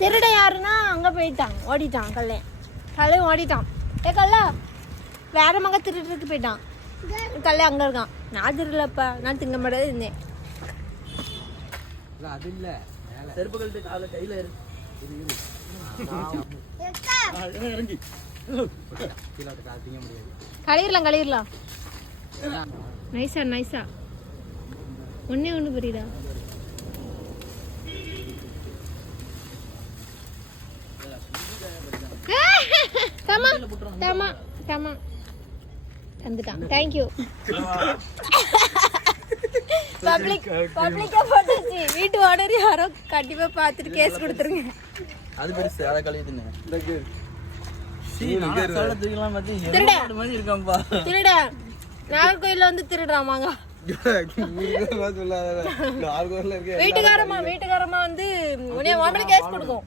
திருட யாருன்னா அங்கே போயிட்டான், ஓடிட்டான். கல்லையும் ஓடிட்டான். கல்ல வேற மங்க திருடுறதுக்கு போயிட்டான். கல்ல அங்கே இருக்கான். நான் திருடலப்பா, நான் திங்க மாட்டே இருந்தேன். அது இல்ல செருப்பு கழட்டு கால கையில இறங்கி கழிடலாம் நைஸா ஒண்ணு புரியுதா? வந்துட்டான். தேங்க்யூ. பப்ளிக்கா போட்டுச்சு. வீட்டு ஓனர் யாரோ கண்டிப்பா பார்த்துட்டு கேஸ் கொடுத்துருங்க. அது பெருசு அத கழியுதுன்னு திருட நாகர்கோயில வந்து திருடுறாமாங்க. வீட்டுக்காரமா வந்து உன்னைய கேஸ் கொடுக்கும்.